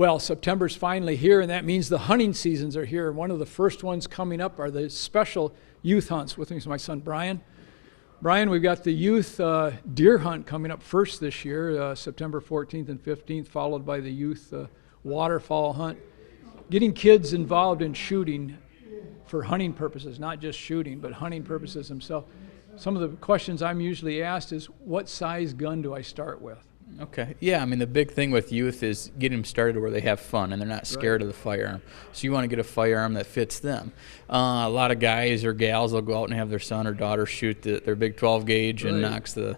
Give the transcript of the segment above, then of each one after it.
Well, September's finally here, and that means the hunting seasons are here. One of the first ones coming up are the special youth hunts. With me is my son, Brian. Brian, we've got the youth deer hunt coming up first this year, September 14th and 15th, followed by the youth waterfowl hunt. Getting kids involved in shooting for hunting purposes, not just shooting, but hunting purposes themselves. Some of the questions I'm usually asked is, what size gun do I start with? Okay. Yeah, I mean, the big thing with youth is getting them started where they have fun and they're not scared of the firearm. So you want to get a firearm that fits them. A lot of guys or gals will go out and have their son or daughter shoot their big 12 gauge and knocks their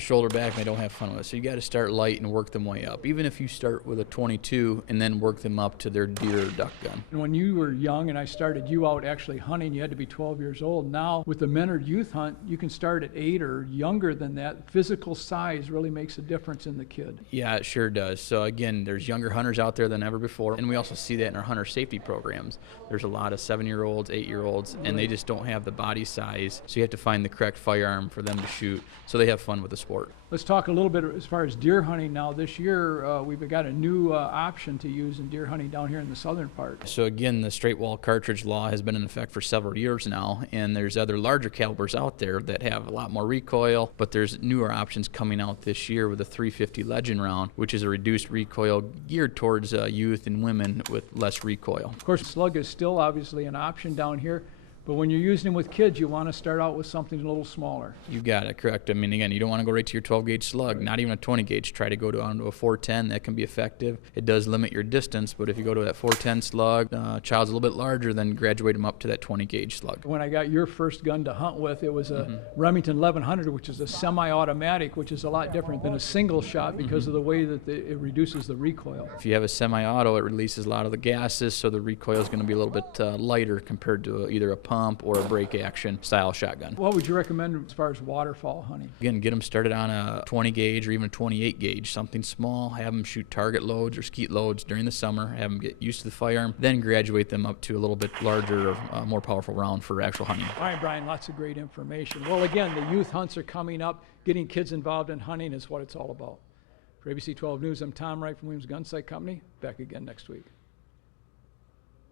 shoulder back, and they don't have fun with it. So you got to start light and work them way up. Even if you start with a 22 and then work them up to their deer or duck gun. And when you were young and I started you out actually hunting, you had to be 12 years old. Now with the Menard Youth Hunt, you can start at 8 or younger than that. Physical size really makes a difference in the kid. Yeah, it sure does. So again, there's younger hunters out there than ever before, and we also see that in our hunter safety programs. There's a lot of 7-year-olds, 8-year-olds, and they just don't have the body size, so you have to find the correct firearm for them to shoot so they have fun with the sport. Let's talk a little bit as far as deer hunting now. This year, we've got a new option to use in deer hunting down here in the southern part. So again, the straight wall cartridge law has been in effect for several years now, and there's other larger calibers out there that have a lot more recoil, but there's newer options coming out this year with a 350 Legend round, which is a reduced recoil geared towards youth and women with less recoil. Of course, slug is still obviously an option down here. But when you're using them with kids, you want to start out with something a little smaller. You got it, correct. I mean, again, you don't want to go right to your 12-gauge slug, not even a 20-gauge. Try to go down to a 410. That can be effective. It does limit your distance, but if you go to that 410 slug, child's a little bit larger, then graduate them up to that 20-gauge slug. When I got your first gun to hunt with, it was a Remington 1100, which is a semi-automatic, which is a lot different than a single shot because of the way that it reduces the recoil. If you have a semi-auto, it releases a lot of the gases, so the recoil is going to be a little bit lighter compared to either a pump or a break action style shotgun. What would you recommend as far as waterfowl hunting? Again, get them started on a 20 gauge or even a 28 gauge, something small. Have them shoot target loads or skeet loads during the summer. Have them get used to the firearm, then graduate them up to a little bit larger, more powerful round for actual hunting. All right, Brian, lots of great information. Well, again, the youth hunts are coming up. Getting kids involved in hunting is what it's all about. For ABC 12 News, I'm Tom Wright from Williams Gun Sight Company. Back again next week.